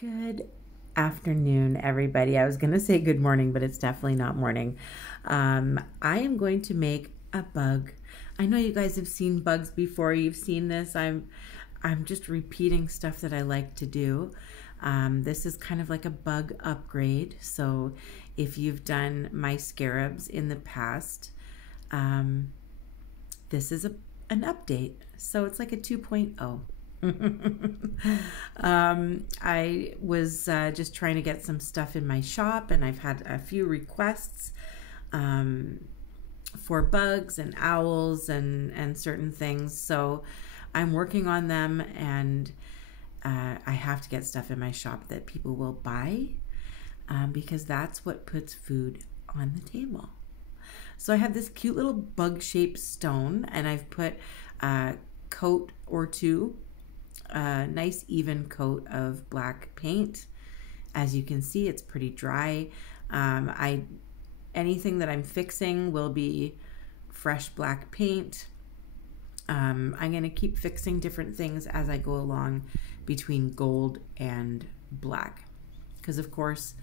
Good afternoon, everybody. I was going to say good morning, but it's definitely not morning. I am going to make a bug. I know you guys have seen bugs before. You've seen this. I'm just repeating stuff that I like to do. This is kind of like a bug upgrade. So if you've done my scarabs in the past, this is an update. So it's like a 2.0. I was just trying to get some stuff in my shop, and I've had a few requests for bugs and owls and certain things. So I'm working on them, and I have to get stuff in my shop that people will buy because that's what puts food on the table. So I have this cute little bug-shaped stone, and I've put a coat or two, a nice even coat of black paint. As you can see, it's pretty dry. Anything that I'm fixing will be fresh black paint. I'm going to keep fixing different things as I go along between gold and black, because of course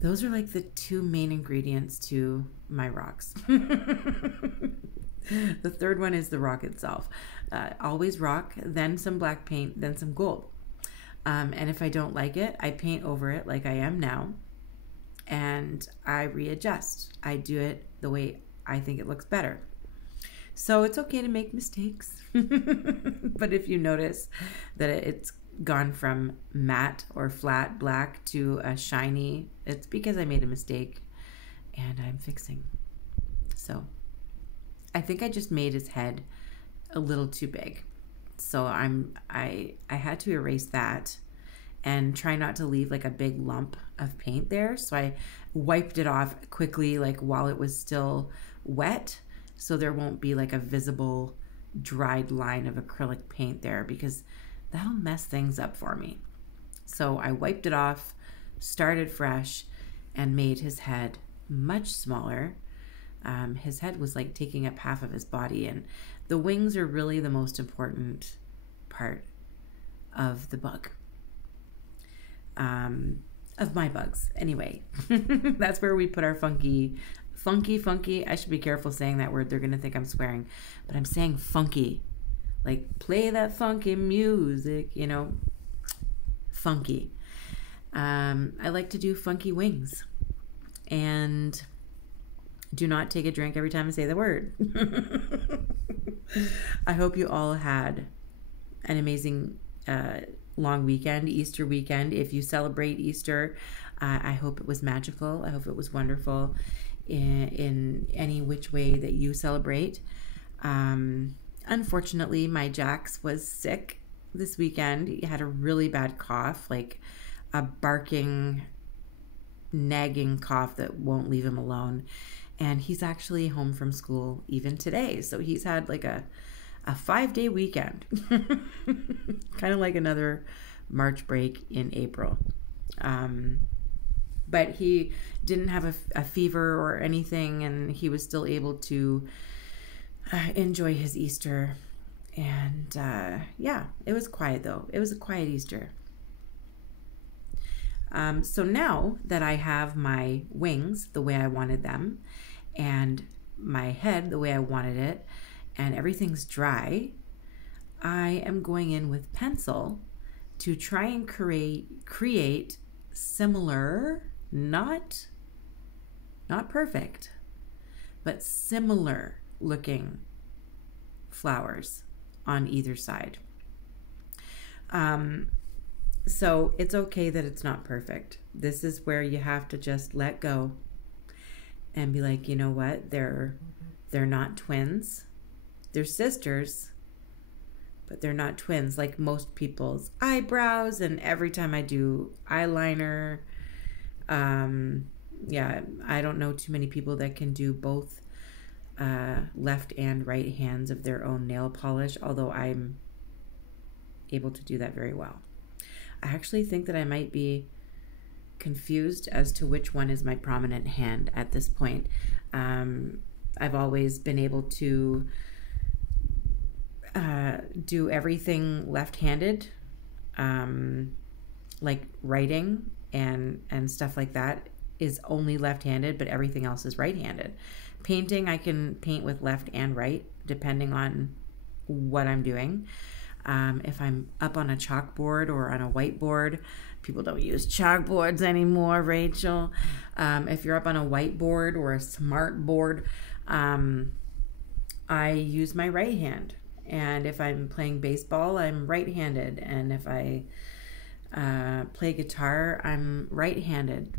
those are like the two main ingredients to my rocks. The third one is the rock itself. Always rock, then some black paint, then some gold. And if I don't like it, I paint over it like I am now, and I readjust. I do it the way I think it looks better. So it's okay to make mistakes. But if you notice that it's gone from matte or flat black to a shiny, it's because I made a mistake and I'm fixing. So I think I just made his head a little too big. So I had to erase that and try not to leave like a big lump of paint there. So I wiped it off quickly, like while it was still wet, so there won't be like a visible dried line of acrylic paint there, because that'll mess things up for me. So I wiped it off, started fresh, and made his head much smaller. His head was like taking up half of his body, and the wings are really the most important part of the bug. Of my bugs, anyway. That's where we put our funky. I should be careful saying that word. They're gonna think I'm swearing, but I'm saying funky. Like, play that funky music, you know, funky. I like to do funky wings, and do not take a drink every time I say the word. I hope you all had an amazing long weekend, Easter weekend. If you celebrate Easter, I hope it was magical. I hope it was wonderful in any which way that you celebrate. Unfortunately, my Jax was sick this weekend. He had a really bad cough, like a barking, nagging cough that won't leave him alone. And he's actually home from school even today. So he's had like a 5-day weekend, kind of like another March break in April. But he didn't have a fever or anything, and he was still able to enjoy his Easter. And yeah, it was quiet though. It was a quiet Easter. So now that I have my wings the way I wanted them, and my head the way I wanted it, and everything's dry, I am going in with pencil to try and create similar, not perfect, but similar looking flowers on either side. So it's okay that it's not perfect. This is where you have to just let go and be like, you know what? They're not twins. They're sisters, but they're not twins like most people's eyebrows. And every time I do eyeliner, yeah, I don't know too many people that can do both left and right hands of their own nail polish, although I'm able to do that very well. I actually think that I might be confused as to which one is my prominent hand at this point. I've always been able to do everything left-handed. like writing and stuff like that is only left-handed, but everything else is right-handed. Painting, I can paint with left and right depending on what I'm doing. If I'm up on a chalkboard or on a whiteboard, people don't use chalkboards anymore, Rachel. If you're up on a whiteboard or a smart board, I use my right hand. And if I'm playing baseball, I'm right-handed. And if I play guitar, I'm right-handed.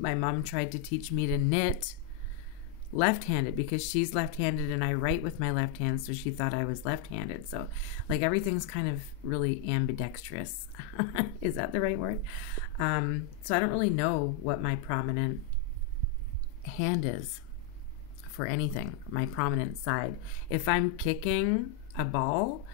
My mom tried to teach me to knit left-handed because she's left-handed and I write with my left hand, so she thought I was left-handed. So like everything's kind of really ambidextrous. Is that the right word? So I don't really know what my prominent hand is for anything, my prominent side. If I'm kicking a ball,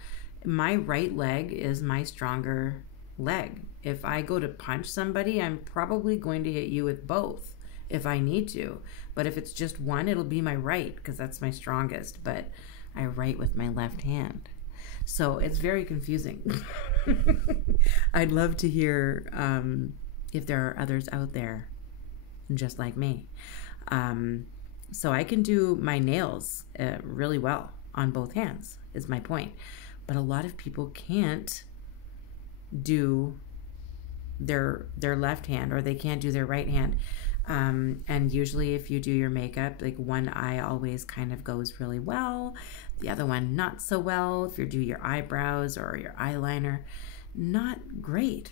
my right leg is my stronger leg. If I go to punch somebody, I'm probably going to hit you with both if I need to. But if it's just one, it'll be my right because that's my strongest. But I write with my left hand. So it's very confusing. I'd love to hear if there are others out there just like me. So I can do my nails really well on both hands, is my point. But a lot of people can't do their left hand, or they can't do their right hand. And usually if you do your makeup, like one eye always kind of goes really well, the other one not so well. If you do your eyebrows or your eyeliner, not great.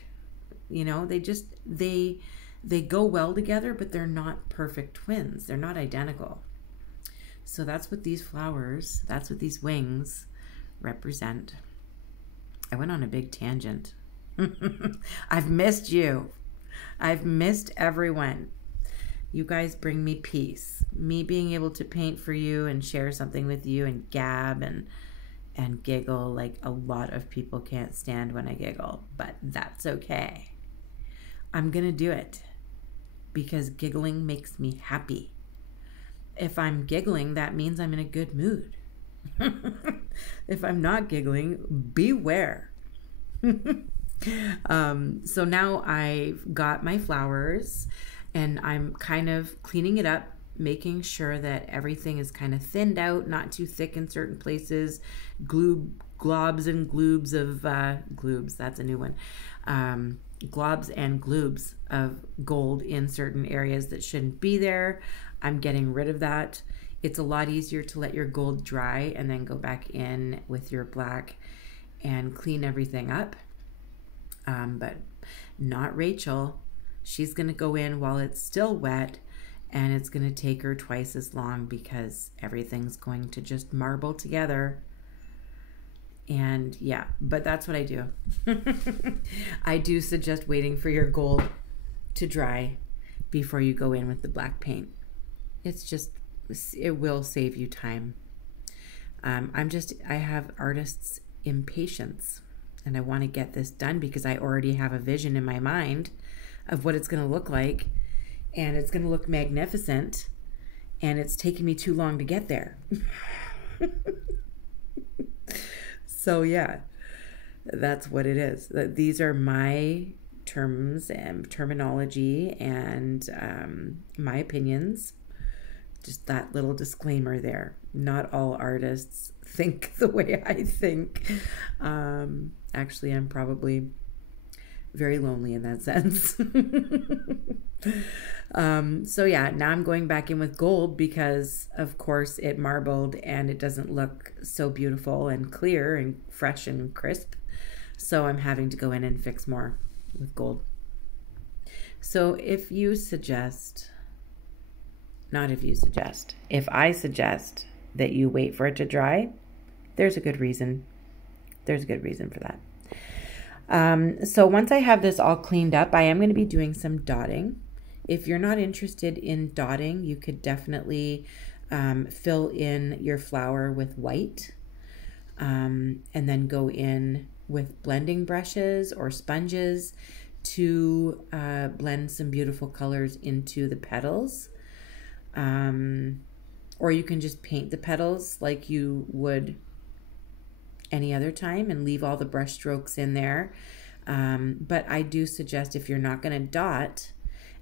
You know, they go well together, but they're not perfect twins. They're not identical. So that's what these flowers, that's what these wings represent. I went on a big tangent. I've missed you. I've missed everyone. You guys bring me peace. Me being able to paint for you and share something with you and gab and giggle like a lot of people can't stand when I giggle, but that's okay. I'm gonna do it because giggling makes me happy. If I'm giggling, that means I'm in a good mood. If I'm not giggling, beware. So now I've got my flowers and I'm kind of cleaning it up, making sure that everything is kind of thinned out, not too thick in certain places. Globs and gloobs of gloobs, that's a new one. Globs and gloobs of gold in certain areas that shouldn't be there. I'm getting rid of that. It's a lot easier to let your gold dry and then go back in with your black and clean everything up. But not Rachel. She's going to go in while it's still wet, and it's going to take her twice as long because everything's going to just marble together. And yeah, but that's what I do. I do suggest waiting for your gold to dry before you go in with the black paint. It will save you time. I have artists' impatience, and I want to get this done because I already have a vision in my mind of what it's going to look like, and it's going to look magnificent, and it's taking me too long to get there. So yeah, that's what it is. These are my terms and terminology and my opinions. Just that little disclaimer there. Not all artists think the way I think. Actually, I'm probably very lonely in that sense. So yeah, now I'm going back in with gold because of course it marbled and it doesn't look so beautiful and clear and fresh and crisp. So I'm having to go in and fix more with gold. So if I suggest that you wait for it to dry, there's a good reason. There's a good reason for that. So once I have this all cleaned up, I am going to be doing some dotting. If you're not interested in dotting, you could definitely fill in your flower with white and then go in with blending brushes or sponges to blend some beautiful colors into the petals. Or you can just paint the petals like you would any other time and leave all the brush strokes in there. But I do suggest if you're not going to dot,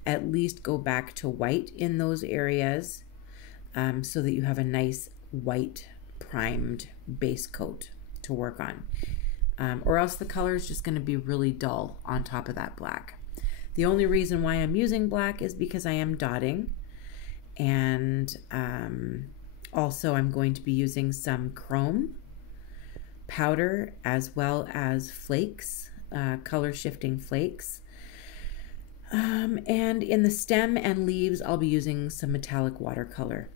at least go back to white in those areas so that you have a nice white primed base coat to work on. Or else the color is just going to be really dull on top of that black. The only reason why I'm using black is because I am dotting, and also I'm going to be using some chrome powder as well as flakes, color shifting flakes. And in the stem and leaves, I'll be using some metallic watercolor.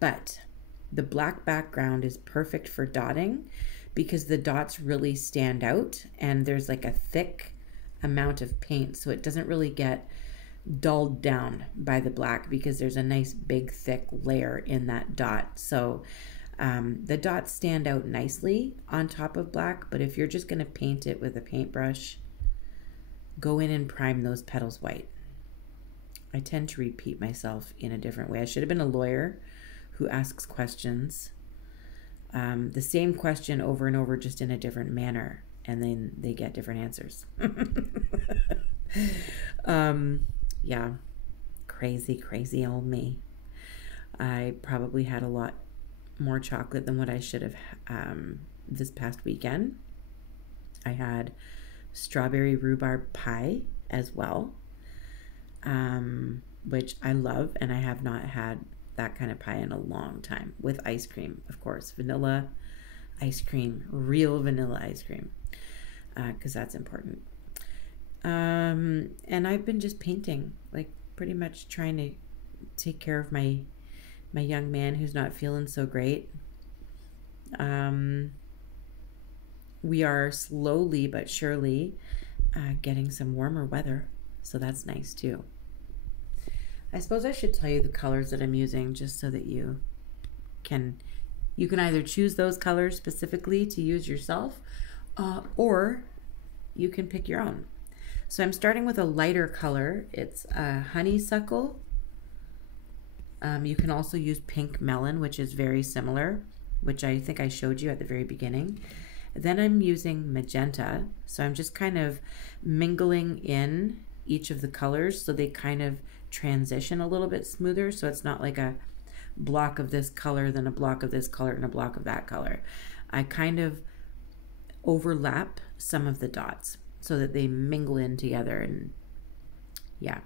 But the black background is perfect for dotting because the dots really stand out and there's like a thick amount of paint, so it doesn't really get dulled down by the black because there's a nice big thick layer in that dot. So the dots stand out nicely on top of black, but if you're just going to paint it with a paintbrush, go in and prime those petals white. I tend to repeat myself in a different way. I should have been a lawyer who asks questions, the same question over and over, just in a different manner, and then they get different answers. Yeah, crazy old me. I probably had a lot more chocolate than what I should have this past weekend. I had strawberry rhubarb pie as well, which I love, and I have not had that kind of pie in a long time, with ice cream, of course, vanilla ice cream, real vanilla ice cream, because that's important. And I've been just painting, like pretty much trying to take care of my young man who's not feeling so great. We are slowly but surely getting some warmer weather, so that's nice too. I suppose I should tell you the colors that I'm using, just so that you can either choose those colors specifically to use yourself, or you can pick your own. So I'm starting with a lighter color. It's honeysuckle. You can also use pink melon, which is very similar, which I think I showed you at the very beginning. Then I'm using magenta, so I'm just kind of mingling in each of the colors so they kind of transition a little bit smoother, so it's not like a block of this color, then a block of this color, and a block of that color. I kind of overlap some of the dots so that they mingle in together. And yeah,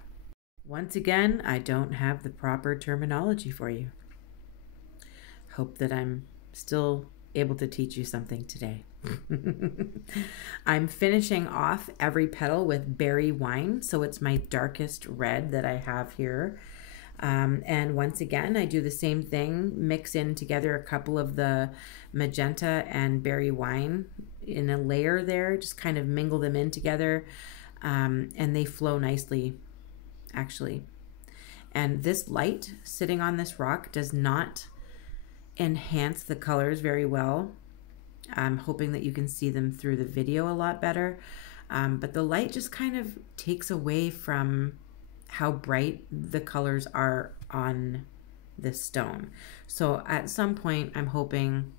once again, I don't have the proper terminology for you. Hope that I'm still able to teach you something today. I'm finishing off every petal with berry wine, so it's my darkest red that I have here. And once again, I do the same thing, mix in together a couple of the magenta and berry wine in a layer there, just kind of mingle them in together, and they flow nicely, actually. And this light sitting on this rock does not enhance the colors very well. I'm hoping that you can see them through the video a lot better, but the light just kind of takes away from how bright the colors are on this stone. So at some point, I'm hoping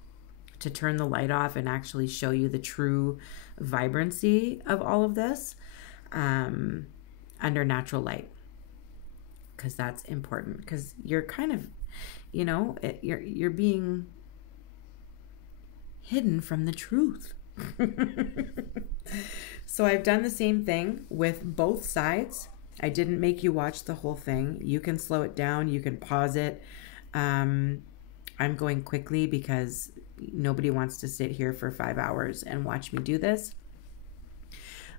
to turn the light off and actually show you the true vibrancy of all of this under natural light, because that's important, because you're kind of, you know, you're being hidden from the truth. So I've done the same thing with both sides. I didn't make you watch the whole thing. You can slow it down, you can pause it. I'm going quickly because nobody wants to sit here for 5 hours and watch me do this.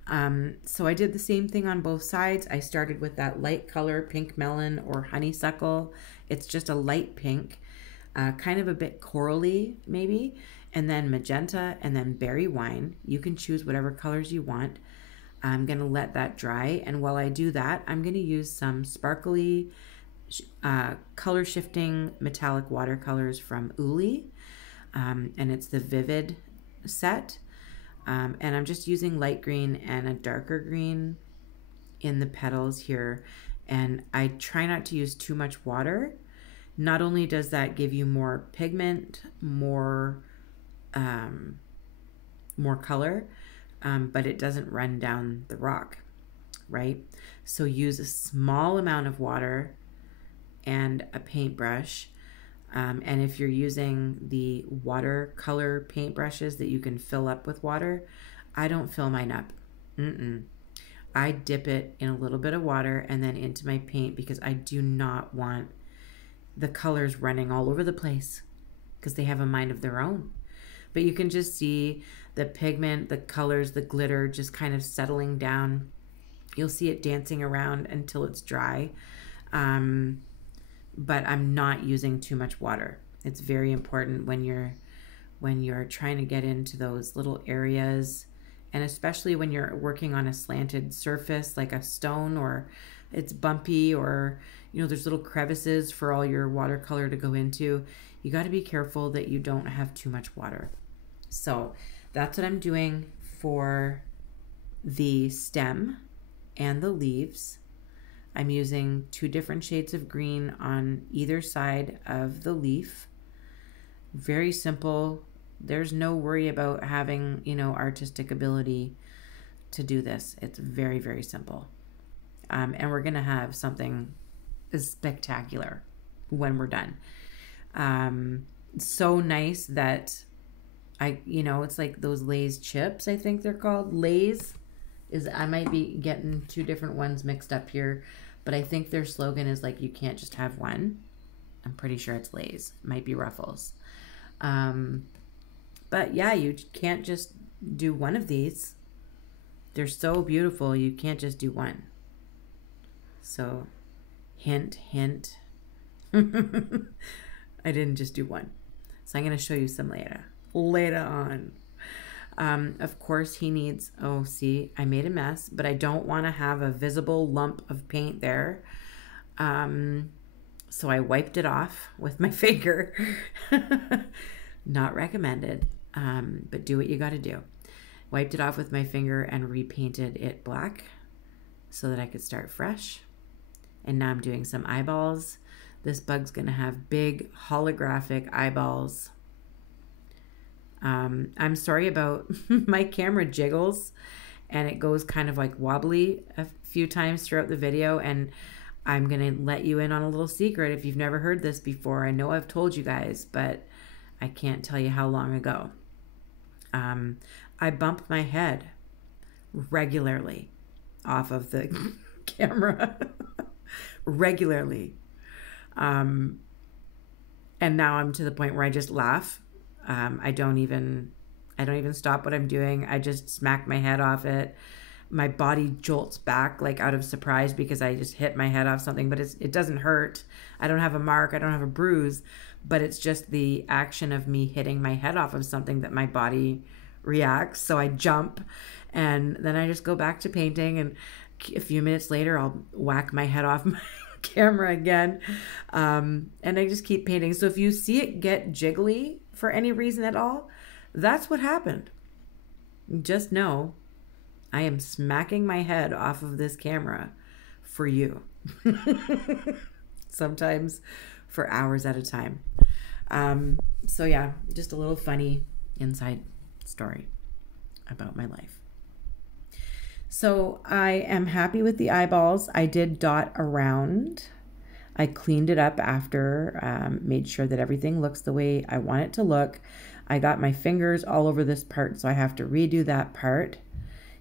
So I did the same thing on both sides. I started with that light color, pink melon or honeysuckle. It's just a light pink, kind of a bit corally maybe, and then magenta, and then berry wine. You can choose whatever colors you want. I'm going to let that dry, and while I do that, I'm going to use some sparkly color shifting metallic watercolors from Iuilewatercolours, and it's the Vivid set. And I'm just using light green and a darker green in the petals here, and I try not to use too much water. Not only does that give you more pigment, more color, but it doesn't run down the rock, right? So use a small amount of water and a paintbrush. And if you're using the watercolor paintbrushes that you can fill up with water, I don't fill mine up. I dip it in a little bit of water and then into my paint because I do not want the colors running all over the place because they have a mind of their own. But you can just see the pigment, the colors, the glitter just kind of settling down. You'll see it dancing around until it's dry. But I'm not using too much water. It's very important when you're trying to get into those little areas, and especially when you're working on a slanted surface like a stone, or it's bumpy, or there's little crevices for all your watercolor to go into. You got to be careful that you don't have too much water. So that's what I'm doing for the stem and the leaves. I'm using 2 different shades of green on either side of the leaf. Very simple. There's no worry about having, artistic ability to do this. It's very, very simple. And we're going to have something spectacular when we're done. So nice that it's like those Lay's chips, I think they're called. Lay's I might be getting 2 different ones mixed up here. But I think their slogan is like, you can't just have one. I'm pretty sure it's Lay's. Might be Ruffles. But yeah, you can't just do one of these. They're so beautiful. You can't just do one. So hint, hint. I didn't just do one. So I'm going to show you some later on. Of course he needs, see, I made a mess, but I don't want to have a visible lump of paint there. So I wiped it off with my finger. Not recommended, but do what you got to do. Wiped it off with my finger and repainted it black so that I could start fresh. And now I'm doing some eyeballs. This bug's going to have big holographic eyeballs. I'm sorry about my camera jiggles and it goes kind of like wobbly a few times throughout the video, and I'm going to let you in on a little secret if you've never heard this before. I know I've told you guys, but I can't tell you how long ago. I bump my head regularly off of the camera. Regularly. And now I'm to the point where I just laugh. I don't even stop what I'm doing. I just smack my head off it. My body jolts back like out of surprise because I just hit my head off something, but it doesn't hurt. I don't have a mark. I don't have a bruise, but it's just the action of me hitting my head off of something that my body reacts. So I jump and then I just go back to painting, and a few minutes later I'll whack my head off my camera again. And I just keep painting. So if you see it get jiggly for any reason at all, that's what happened. Just know I am smacking my head off of this camera for you. Sometimes for hours at a time. So yeah, just a little funny inside story about my life. So I am happy with the eyeballs. I did dot around. I cleaned it up after, made sure that everything looks the way I want it to look. I got my fingers all over this part, so I have to redo that part.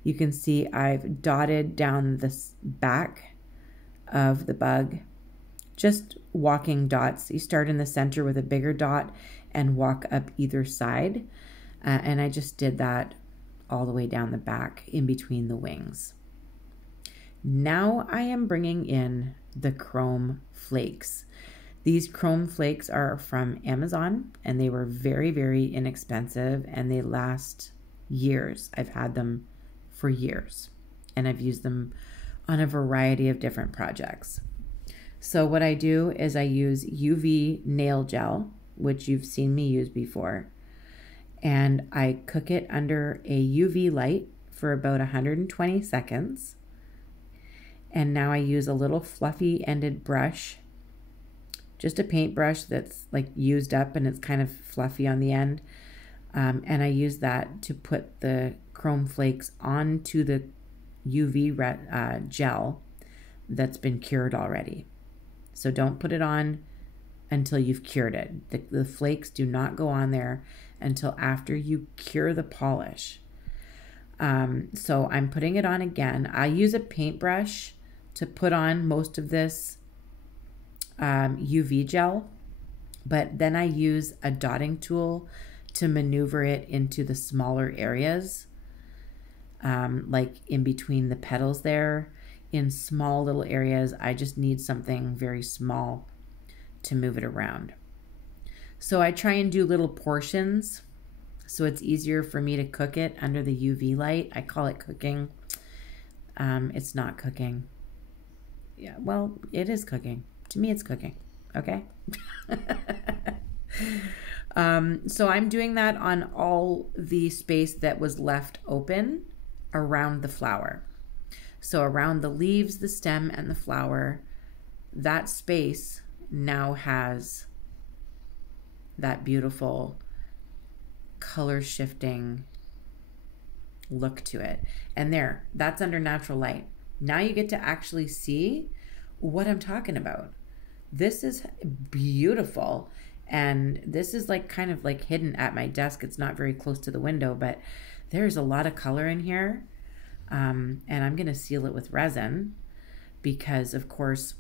You can see I've dotted down this back of the bug, just walking dots. You start in the center with a bigger dot and walk up either side. And I just did that all the way down the back in between the wings. Now I am bringing in the chrome flakes. These chrome flakes are from Amazon, and they were very, very inexpensive, and they last years. I've had them for years, and I've used them on a variety of different projects. So what I do is I use UV nail gel, which you've seen me use before, and I cook it under a UV light for about 120 seconds. And now I use a little fluffy ended brush, just a paintbrush that's like used up and it's kind of fluffy on the end. And I use that to put the chrome flakes onto the UV gel that's been cured already. So don't put it on until you've cured it. The flakes do not go on there until after you cure the polish. So I'm putting it on again. I use a paintbrush to put on most of this UV gel, but then I use a dotting tool to maneuver it into the smaller areas, like in between the petals there. In small little areas, I just need something very small to move it around. So I try and do little portions so it's easier for me to cook it under the UV light. I call it cooking. It's not cooking. Yeah, well, it is cooking. To me, it's cooking. Okay? So I'm doing that on all the space that was left open around the flower. So around the leaves, the stem, and the flower, that space now has that beautiful color shifting look to it. And there, that's under natural light. Now you get to actually see what I'm talking about. This is beautiful. And this is like kind of like hidden at my desk. It's not very close to the window, but there's a lot of color in here. And I'm going to seal it with resin because, of course,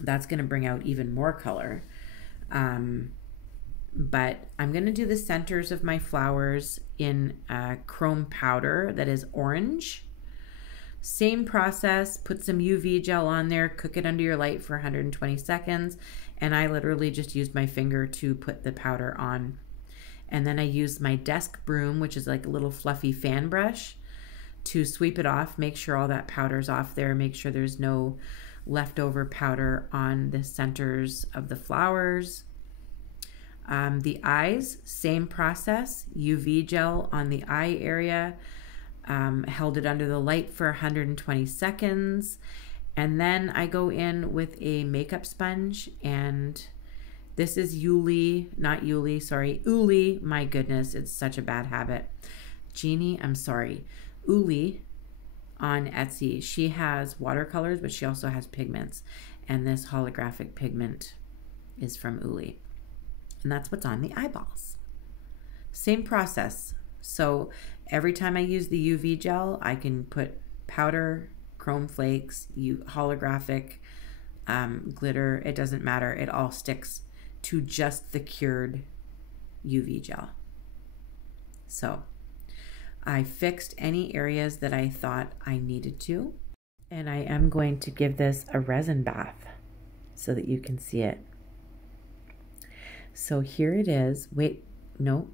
that's going to bring out even more color. But I'm going to do the centers of my flowers in chrome powder that is orange. Same process, put some UV gel on there, cook it under your light for 120 seconds. And I literally just used my finger to put the powder on. And then I used my desk broom, which is like a little fluffy fan brush, to sweep it off, make sure all that powder's off there, make sure there's no leftover powder on the centers of the flowers. The eyes, same process, UV gel on the eye area, held it under the light for 120 seconds. And then I go in with a makeup sponge, and this is Iuilewatercolours, my goodness, it's such a bad habit. Jeannie, I'm sorry. Iuilewatercolours on Etsy. She has watercolors, but she also has pigments. And this holographic pigment is from Iuilewatercolours. And that's what's on the eyeballs. Same process. So every time I use the UV gel, I can put powder, chrome flakes, holographic glitter. It doesn't matter. It all sticks to just the cured UV gel. So I fixed any areas that I thought I needed to. And I am going to give this a resin bath so that you can see it. So here it is. Wait, no.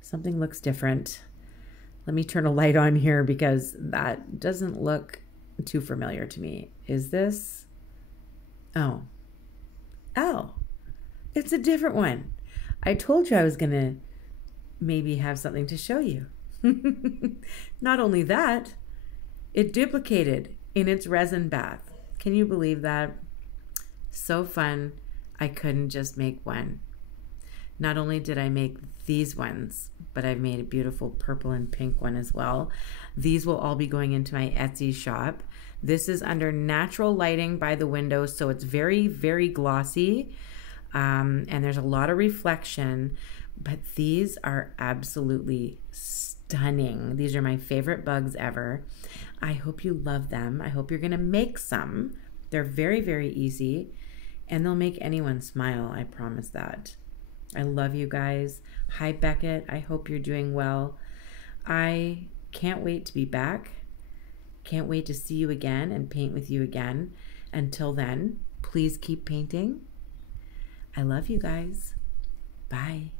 Something looks different. Let me turn a light on here because that doesn't look too familiar to me. Is this? Oh, it's a different one. I told you I was going to maybe have something to show you. Not only that, it duplicated in its resin bath. Can you believe that? So fun. I couldn't just make one. Not only did I make these ones, but I've made a beautiful purple and pink one as well. These will all be going into my Etsy shop. This is under natural lighting by the window, so it's very, very glossy. And there's a lot of reflection, but these are absolutely stunning. These are my favorite bugs ever. I hope you love them. I hope you're gonna make some. They're very, very easy. And they'll make anyone smile, I promise that. I love you guys. Hi, Beckett. I hope you're doing well. I can't wait to be back. Can't wait to see you again and paint with you again. Until then, please keep painting. I love you guys. Bye.